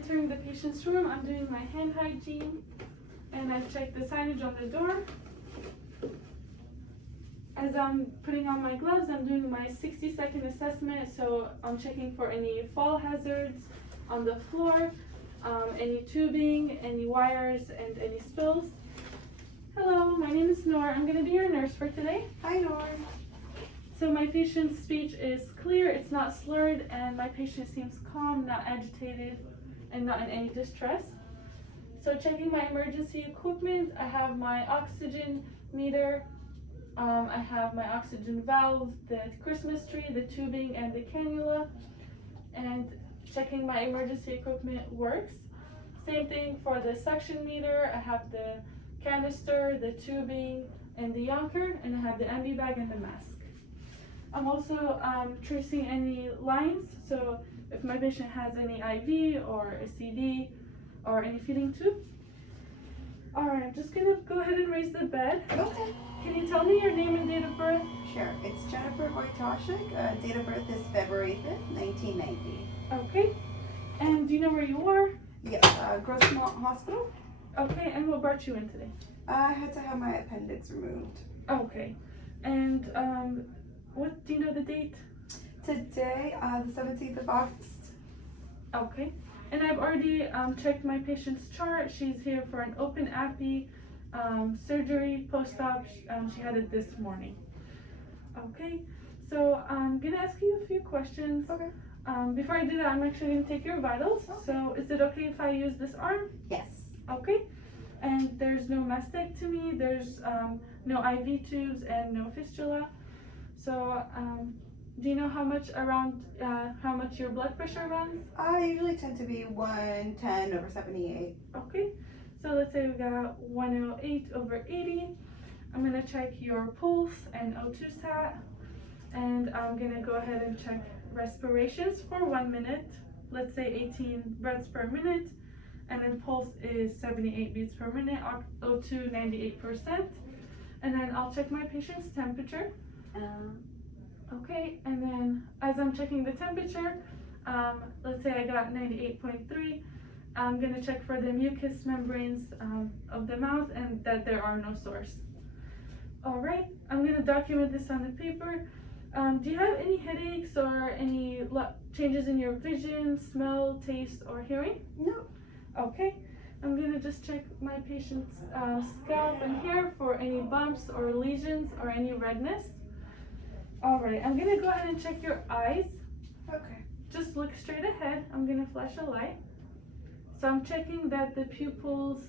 entering the patient's room, I'm doing my hand hygiene, and I've checked the signage on the door. As I'm putting on my gloves, I'm doing my 60-second assessment, so I'm checking for any fall hazards on the floor, any tubing, any wires, and any spills. Hello, my name is Noor. I'm going to be your nurse for today. Hi, Noor. So my patient's speech is clear, it's not slurred, and my patient seems calm, not agitated, and not in any distress. So checking my emergency equipment, I have my oxygen meter, I have my oxygen valve, the Christmas tree, the tubing, and the cannula, and checking my emergency equipment works. Same thing for the suction meter, I have the canister, the tubing, and the yonker, and I have the ambi bag and the mask. I'm also tracing any lines, so if my patient has any IV or a CD or any feeding tube. Alright, I'm just gonna go ahead and raise the bed. Okay. Can you tell me your name and date of birth? Sure. It's Jennifer Wojtaszek. Date of birth is February 5th, 1990. Okay. And do you know where you are? Yes, Grossmont Hospital. Okay, and what brought you in today? I had to have my appendix removed. Okay. And what do you know the date? Today, the 17th of August. Okay. And I've already checked my patient's chart. She's here for an open appy surgery post-op. She had it this morning. Okay. So I'm gonna ask you a few questions. Okay. Before I do that, I'm actually gonna take your vitals. Okay. So is it okay if I use this arm? Yes. Okay. And there's no mastectomy. There's no IV tubes and no fistula. So do you know how much your blood pressure runs? I usually tend to be 110/78. Okay, so let's say we got 108/80. I'm gonna check your pulse and O2 sat, and I'm gonna go ahead and check respirations for 1 minute. Let's say 18 breaths per minute, and then pulse is 78 beats per minute, O2 98%, and then I'll check my patient's temperature. Okay, and then as I'm checking the temperature, let's say I got 98.3, I'm gonna check for the mucous membranes of the mouth and that there are no sores. All right, I'm gonna document this on the paper. Do you have any headaches or any changes in your vision, smell, taste, or hearing? No. Okay, I'm gonna just check my patient's scalp and hair for any bumps or lesions or any redness. All right, I'm gonna go ahead and check your eyes. Okay. Just look straight ahead. I'm gonna flash a light. So I'm checking that the pupils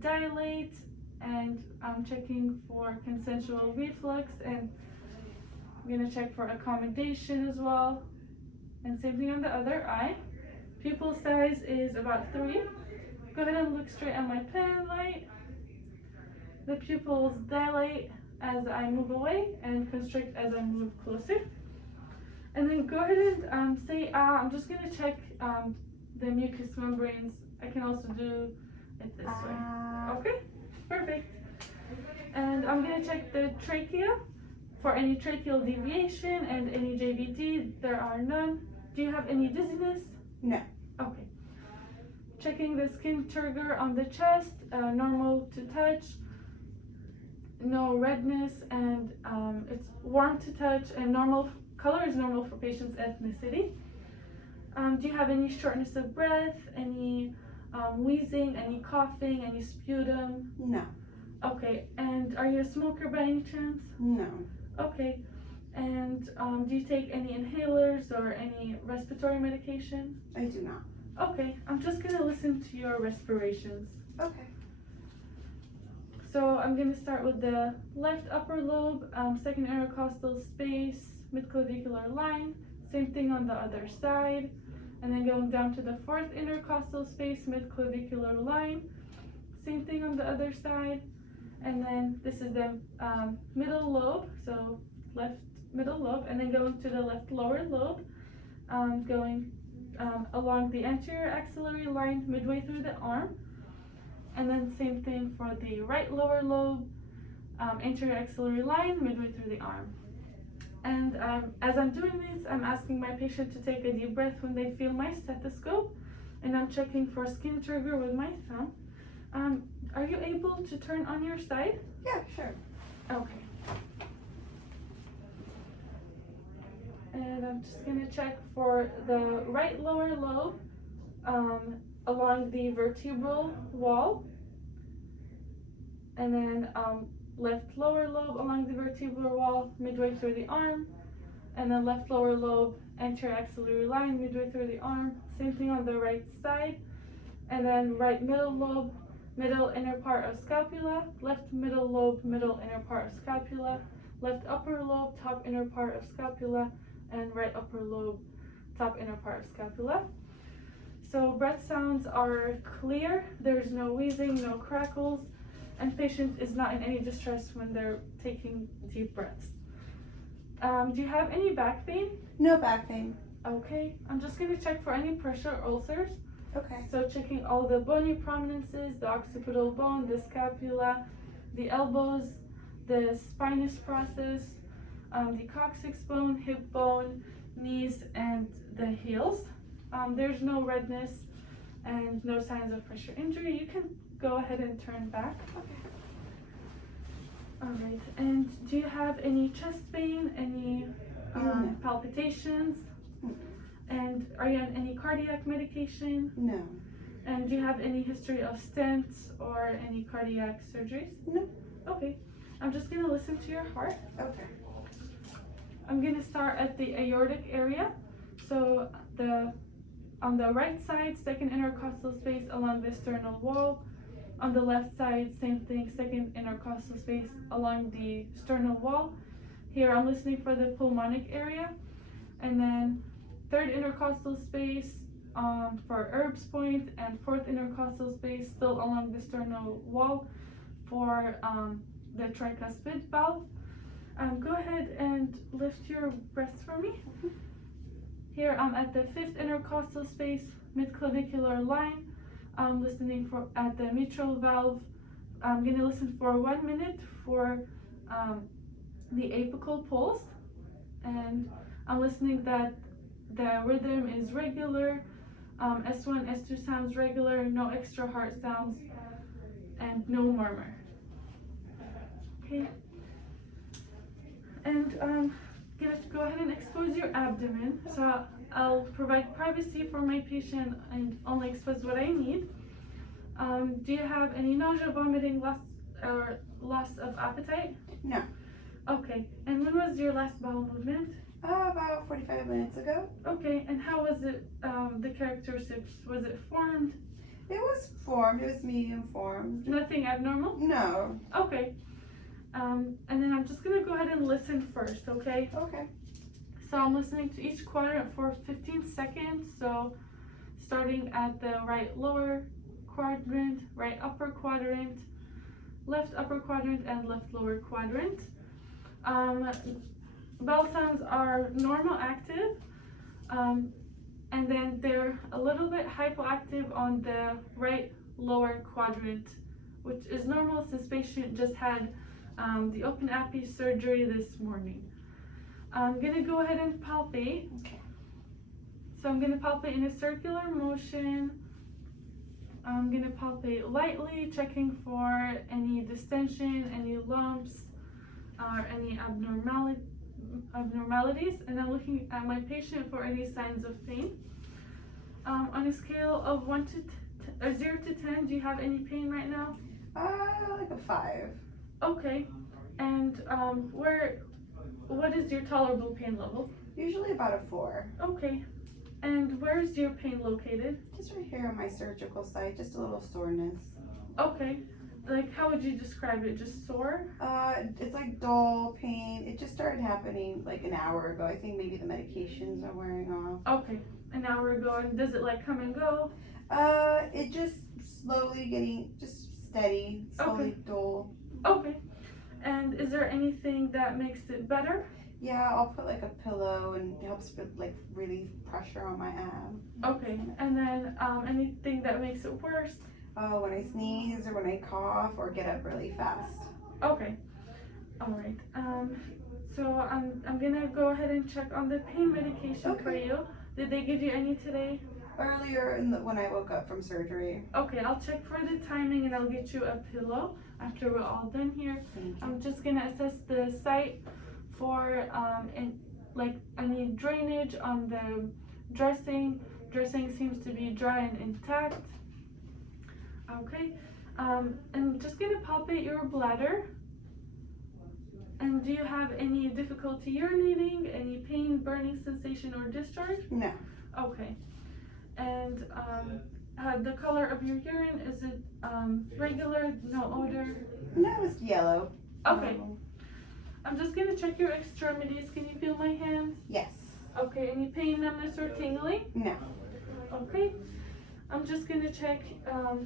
dilate, and I'm checking for consensual reflux, and I'm gonna check for accommodation as well. And same thing on the other eye. Pupil size is about 3. Go ahead and look straight at my pen light. The pupils dilate as I move away and constrict as I move closer. And then go ahead and say I'm just gonna check the mucous membranes. I can also do it this way. Okay, perfect. And I'm gonna check the trachea for any tracheal deviation and any JVT. There are none. Do you have any dizziness? No. Okay. Checking the skin turgor on the chest, normal to touch. No redness, and it's warm to touch, and normal color is normal for patient's ethnicity. Do you have any shortness of breath, any wheezing, any coughing, any sputum? No. Okay, and are you a smoker by any chance? No. Okay, and do you take any inhalers or any respiratory medication? I do not. Okay, I'm just gonna listen to your respirations. Okay. So I'm going to start with the left upper lobe, second intercostal space, midclavicular line. Same thing on the other side. And then going down to the fourth intercostal space, midclavicular line. Same thing on the other side. And then this is the middle lobe, so left middle lobe. And then going to the left lower lobe, going along the anterior axillary line midway through the arm. And then same thing for the right lower lobe, anterior axillary line midway through the arm. And as I'm doing this, I'm asking my patient to take a deep breath when they feel my stethoscope, and I'm checking for skin trigger with my thumb. Are you able to turn on your side? Yeah, sure. Okay. And I'm just gonna check for the right lower lobe along the vertebral wall, and then left lower lobe along the vertebral wall midway through the arm, and then left lower lobe anterior axillary line midway through the arm. Same thing on the right side, and then right middle lobe, middle inner part of scapula, left middle lobe, middle inner part of scapula, left upper lobe, top inner part of scapula, and right upper lobe, top inner part of scapula. So breath sounds are clear, there's no wheezing, no crackles, and patient is not in any distress when they're taking deep breaths. Do you have any back pain? No back pain. Okay, I'm just gonna check for any pressure ulcers. Okay. So checking all the bony prominences, the occipital bone, the scapula, the elbows, the spinous process, the coccyx bone, hip bone, knees, and the heels. There's no redness and no signs of pressure injury. You can go ahead and turn back. Okay. Alright, and do you have any chest pain, any palpitations? And are you on any cardiac medication? No. And do you have any history of stents or any cardiac surgeries? No. Okay, I'm just gonna listen to your heart. Okay. I'm gonna start at the aortic area. So on the right side, second intercostal space along the sternal wall. On the left side, same thing, second intercostal space along the sternal wall. Here I'm listening for the pulmonic area. And then third intercostal space for Erb's point, and fourth intercostal space still along the sternal wall for the tricuspid valve. Go ahead and lift your breasts for me. Here I'm at the fifth intercostal space, midclavicular line. I'm listening for at the mitral valve. I'm gonna listen for 1 minute for the apical pulse, and I'm listening that the rhythm is regular. S1, S2 sounds regular, no extra heart sounds, and no murmur. Okay. And gonna go ahead and expose your abdomen. So I'll provide privacy for my patient and only expose what I need. Do you have any nausea, vomiting, loss of appetite? No. Okay. And when was your last bowel movement? About 45 minutes ago. Okay. And how was it? The characteristics, was it formed? It was formed. It was medium formed. Nothing abnormal? No. Okay. And then I'm just gonna go ahead and listen first, okay? Okay. So I'm listening to each quadrant for 15 seconds. So starting at the right lower quadrant, right upper quadrant, left upper quadrant, and left lower quadrant. Bell sounds are normal active, and then they're a little bit hypoactive on the right lower quadrant, which is normal since patient just had the open appy surgery this morning. I'm gonna go ahead and palpate. Okay. So I'm gonna palpate in a circular motion. I'm gonna palpate lightly, checking for any distension, any lumps, or any abnormalities, and I'm looking at my patient for any signs of pain. On a scale of 0 to 10, do you have any pain right now? Like a 5. Okay. And what is your tolerable pain level? Usually about a 4. Okay. And where is your pain located? Just right here on my surgical site, just a little soreness. Okay. Like, how would you describe it? Just sore? It's like dull pain. It just started happening like an hour ago. I think maybe the medications are wearing off. Okay. An hour ago. And does it like come and go? It just slowly getting just steady, slowly dull. Okay. And is there anything that makes it better? Yeah, I'll put like a pillow and it helps with like relieve pressure on my ab. Okay. And then anything that makes it worse? Oh, when I sneeze or when I cough or get up really fast. Okay. All right. So I'm gonna go ahead and check on the pain medication for Okay. you. Did they give you any today? Earlier when I woke up from surgery. Okay, I'll check for the timing and I'll get you a pillow after we're all done here. Thank you. I'm just gonna assess the site for any drainage on the dressing. Dressing seems to be dry and intact. Okay, I'm just gonna palpate your bladder. And do you have any difficulty urinating, any pain, burning sensation, or discharge? No. Okay. And the color of your urine, is it regular, no odor? No, it's yellow. Okay. I'm just gonna check your extremities. Can you feel my hands? Yes. Okay, any pain, numbness, or tingling? No. Okay. I'm just gonna check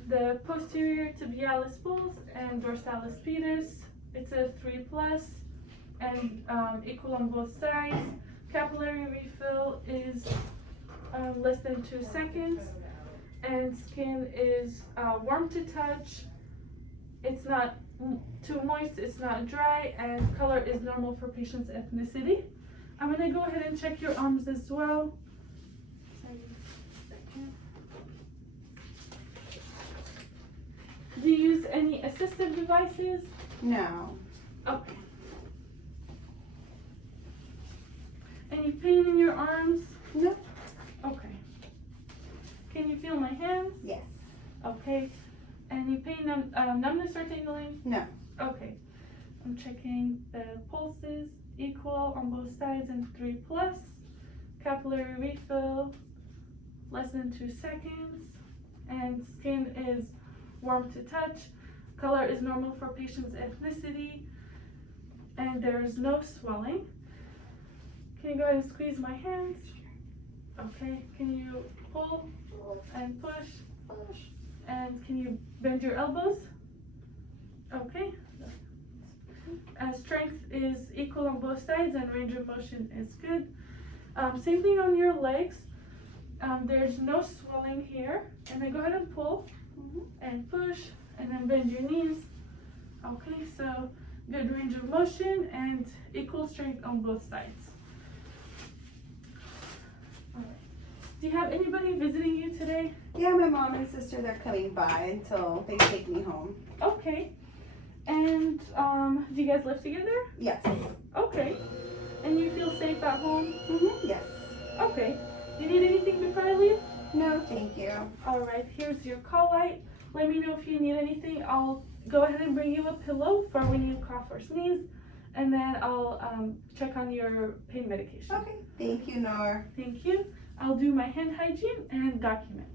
the posterior tibialis pulse and dorsalis pedis. It's a 3+ and equal on both sides. Capillary refill is less than 2 seconds, and skin is warm to touch. It's not too moist, it's not dry, and color is normal for patient's ethnicity. I'm gonna go ahead and check your arms as well. Do you use any assistive devices? No. Okay. Any pain in your arms? No. Okay. Can you feel my hands? Yes. Okay. Any pain, numbness, or tingling? No. Okay. I'm checking the pulses, equal on both sides and 3+. Capillary refill, less than 2 seconds. And skin is warm to touch. Color is normal for patient's ethnicity. And there is no swelling. Can you go ahead and squeeze my hands? Okay. Can you pull and push? And can you bend your elbows? Okay. Strength is equal on both sides and range of motion is good. Same thing on your legs. There's no swelling here. And then go ahead and pull and push and then bend your knees. Okay, so good range of motion and equal strength on both sides. All right. Do you have anybody visiting you today? Yeah, my mom and sister, they're coming by until they take me home. Okay. And do you guys live together? Yes. Okay. And you feel safe at home? Yes. Okay. Do you need anything before I leave? No, thank you. All right, here's your call light. Let me know if you need anything. I'll go ahead and bring you a pillow for when you cough or sneeze, and then I'll check on your pain medication. Okay. Thank you, Nor. Thank you. I'll do my hand hygiene and document.